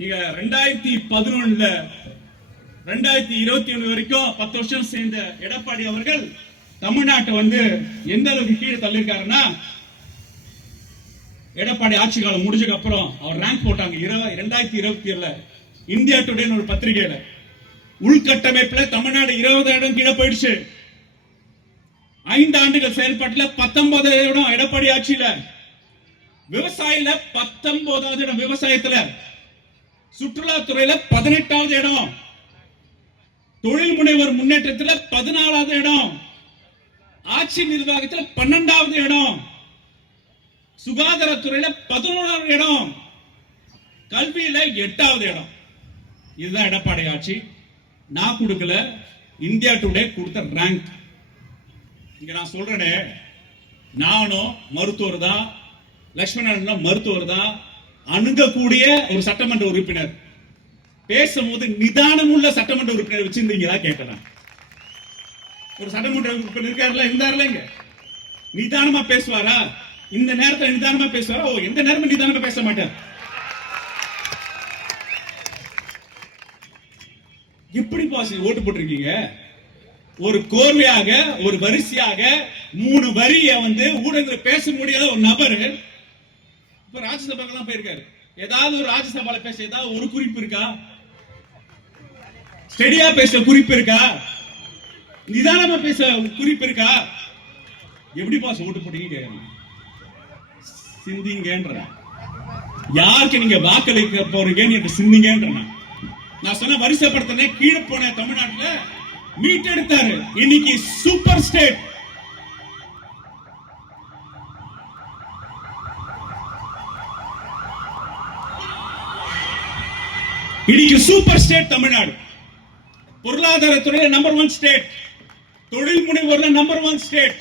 நீங்க 2011 2021 வரைக்கும் 10 வருஷம் சேர்ந்த எடப்பாடி அவர்கள் தமிழ்நாட்டை எந்த அளவுக்கு கீழே தள்ளிருக்காருன்னா, எடப்பாடி ஆட்சி காலம் முடிஞ்சதுக்கு அப்புறம் அவர் ரேங்க் போட்டாங்க 2027 இந்தியா டுடே ஒரு பத்திரிகையில. உள்கட்டமைப்புல தமிழ்நாடு 20 இடம் கீழே போயிடுச்சு. 5 ஆண்டுகள் செயல்பாட்டுல 19 இடம் எடப்பாடி ஆட்சியில. விவசாயில 19வது இடம் விவசாயத்துல. சுற்றுலாத்துறையில 18வது இடம். தொழில் முனைவர் முன்னேற்றத்தில் 14வது இடம். ஆட்சி நிர்வாகத்தில் 12வது இடம். சுகாதாரத்துறையில 11வது இடம். கல்வியில 8வது இடம். இதுதான் எடப்பாடி ஆட்சி. நான் கொடுக்கல, இந்தியா டுடே கொடுத்த ரேங்க். இங்க நான் சொல்றேனே, நானும் மருத்துவர் தான், லட்சுமணன் மருத்துவர் தான், அணுகக்கூடிய ஒரு சட்டமன்ற உறுப்பினர். பேசும்போது நிதானம் உள்ள சட்டமன்ற உறுப்பினர் வச்சிருந்தீங்களா கேட்கலாம். ஒரு சட்டமன்ற உறுப்பினர் இருக்காருல, இருந்தாருல, இங்க நிதானமா பேசுவாரா? இந்த நேரத்தில் நிதானமா பேசுவாரா? ஓ, எந்த நேரமும் நிதானமா பேச மாட்டார். எப்படி பாஸ் ஓட்டு போட்டிருக்கீங்க? ஒரு கோர்வையாக, ஒரு வரிசையாக 3 வரிய ஊடகத்தில் பேச முடியாத ஒரு நபர் இப்ப ராஜ்யசபாக்கு தான் போயிருக்காரு. ஏதாவது ஒரு ராஜ்யசபால பேச ஏதாவது ஒரு குறிப்பு இருக்கா? ஸ்டெடியா பேச குறிப்பு இருக்கா? நிதானமா பேச குறிப்பு இருக்கா? எப்படி பாஸ் ஓட்டு போட்டீங்க? சிந்திங்கன்ற யாருக்கு நீங்க வாக்களிக்க போறீங்க சிந்திங்கன்ற. நான் சொன்ன வரிசைப்படுத்தின கீழே போன தமிழ்நாட்டில் மீட்டெடுத்தாரு. இன்னைக்கு சூப்பர் ஸ்டேட். இன்னைக்கு சூப்பர் ஸ்டேட் தமிழ்நாடு. பொருளாதாரத்துறையில நம்பர் 1 ஸ்டேட். தொழில் முனைவோர்ல நம்பர் 1 ஸ்டேட்.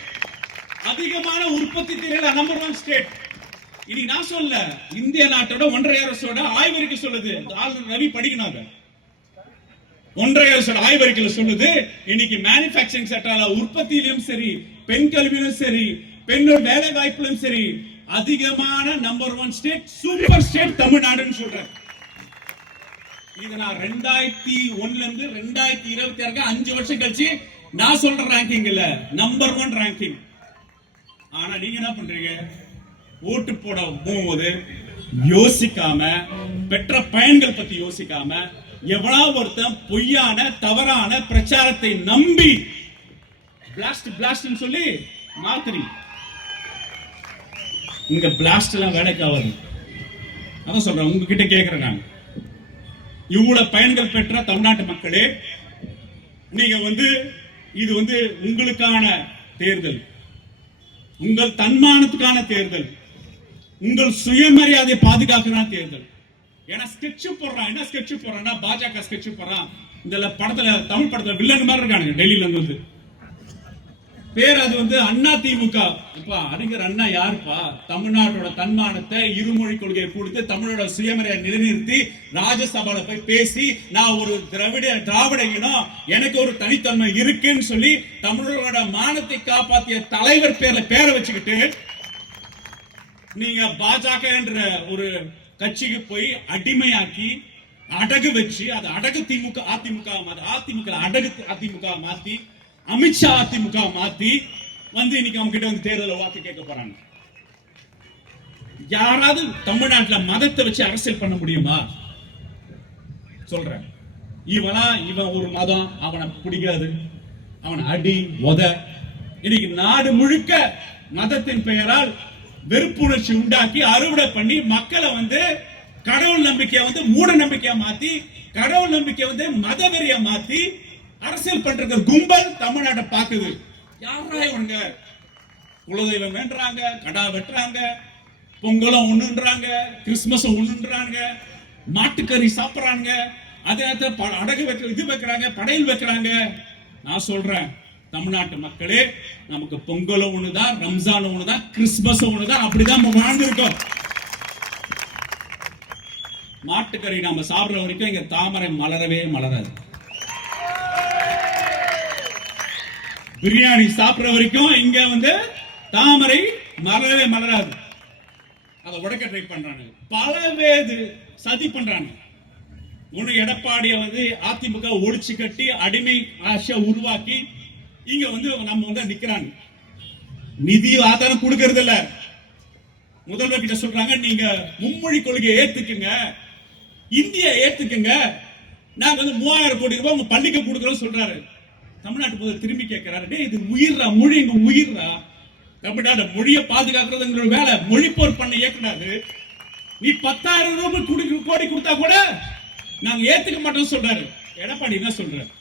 அதிகமான உற்பத்தி துறையில நம்பர் 1 ஸ்டேட். இனி நான் சொல்ல, இந்திய நாட்டோட 1.5 அரசோட ஆய்வறிக்கை சொல்லுது. ரவி படிக்கணும். 1.5 அரசோட ஆய்வறிக்கையில சொல்லுது, இன்னைக்கு மேனுபேக்சரிங் செக்டர்ல உற்பத்தியிலும் சரி, பெண் கல்வியிலும் சரி, பெண்ணோட வேலை வாய்ப்பிலும் சரி, அதிகமான நம்பர் 1 ஸ்டேட் சூப்பர் ஸ்டேட் தமிழ்நாடுன்னு சொல்றேன். இது நான் 2001 இருந்து 2026 5 வருஷம் கழிச்சு நான் சொல்ற ரேங்கிங் இல்ல, நம்பர் 1 ரேங்கிங். ஆனா நீங்க என்ன பண்றீங்க? ஓட்டு போட போகும்போது யோசிக்காம, பெற்ற பயன்கள் பத்தி யோசிக்காம, எவ்வளவு ஒருத்தன் பொய்யான தவறான பிரச்சாரத்தை நம்பி பிளாஸ்ட் சொல்லி மாத்திரி. இங்க பிளாஸ்ட் எல்லாம் வேலைக்கு ஆகாது. அதான் சொல்றேன், உங்ககிட்ட கேட்கிறேன் நான். இவ்வளவு பயன்கள் பெற்ற தமிழ்நாட்டு மக்களே, நீங்க இது உங்களுக்கான தேர்தல், உங்கள் தன்மானத்துக்கான தேர்தல், உங்கள் சுயமரியாதை பாதுகாக்கிற தேர்தல். ஏன்னா ஸ்கெட்ச் போடுறான். என்ன ஸ்கெட்ச் போடுறான்னா, பாஜக ஸ்கெட்ச் போடுறான். இந்த படத்துல, தமிழ் படத்துல வில்லன் மாதிரி இருக்கானுங்க. டெல்லியில இருந்து பேர் அது அண்ணா திமுக. அறிஞர் அண்ணா யாருப்பா? தமிழ்நாட்டோட தன்மானத்தை, இருமொழி கொள்கையை கொடுத்து தமிழோட சுயமரியாதை நிலைநிறுத்தி ராஜ்யசபால போய் பேசி, நான் ஒரு திராவிட இனம், எனக்கு ஒரு தனித்தன்மை இருக்குன்னு சொல்லி தமிழரோட மானத்தை காப்பாற்றிய தலைவர் பேரை வச்சுக்கிட்டு நீங்க பாஜக என்ற ஒரு கட்சிக்கு போய் அடிமையாக்கி அடகு வச்சு, அது அடகு திமுக அதிமுக, அதிமுக அடகு அதிமுக மாத்தி, அமித்ஷா அதிமுக மாத்தி இன்னைக்கு அவங்க கிட்ட தேர்தல் வாக்கு கேட்க போறாங்க. யாராவது தமிழ்நாட்டில் மதத்தை வச்சு அரசியல் பண்ண முடியுமா? சொல்றேன். இவன் ஒரு மதம், அவனை பிடிக்காது, அவன் அடி உத. இன்னைக்கு நாடு முழுக்க மதத்தின் பெயரால் வெறுப்புணர்ச்சி உண்டாக்கி அறுவடை பண்ணி மக்களை கடவுள் நம்பிக்கையை மூட நம்பிக்கையா மாத்தி, கடவுள் நம்பிக்கை மதவெறியா மாத்தி அரசியல் பண்ற கும்பல் தமிழ்நாட்டை பாக்குது. யாரா இவங்க? குலதெய்வம் வேண்டாங்க, கடா வெட்டுறாங்க, பொங்கலும் ஒண்ணுன்றாங்க, கிறிஸ்துமஸும் ஒண்ணுன்றாங்க, மாட்டுக்கறி சாப்பிடுறாங்க, அதே அடகு வைக்க இது வைக்கிறாங்க, படையல் வைக்கிறாங்க. நான் சொல்றேன், தமிழ்நாட்டு மக்களே, நமக்கு பொங்கலும் ஒண்ணுதான், ரம்ஜான் ஒண்ணுதான், கிறிஸ்துமஸ் ஒண்ணுதான். அப்படிதான் நம்ம வாழ்ந்திருக்கோம். மாட்டுக்கறி நாம சாப்பிடுற வரைக்கும் இங்க தாமரை மலரவே மலராது. பிரியாணி சாப்பிடுற வரைக்கும் இங்க தாமரை மலரவே மலராது. அதை உடைக்க ட்ரை பண்றாங்க. பல வேது சதி பண்றாங்க. ஒண்ணு எடப்பாடிய வந்து அதிமுக ஒழிச்சு கட்டி அடிமை ஆட்சியா உருவாக்கி இங்க வந்து நம்ம வந்து நிக்கிறாங்க. நிதி ஆதாரம் கொடுக்கறது இல்ல. முதல்வர் கிட்ட சொல்றாங்க, நீங்க மும்மொழி கொள்கையை ஏத்துக்குங்க, இந்திய ஏத்துக்குங்க, நாங்க வந்து 3000 கோடி ரூபாய் உங்க பள்ளிக்கு கொடுக்கறோம் சொல்றாரு. தமிழ்நாட்டு முதல்வர் திரும்பி கேட்கிறாரு, இது உயிர்ரா, மொழி எங்க உயிர்ரா, தமிழ்நாடு மொழியை பாதுகாக்கிறது வேலை, மொழி போர் பண்ண இயக்குனாரு. நீ 10,000 ரூபாய் கோடி கொடுத்தா கூட நாங்க ஏத்துக்க மாட்டோம் சொல்றாரு. எடப்பாடி என்ன சொல்றாரு?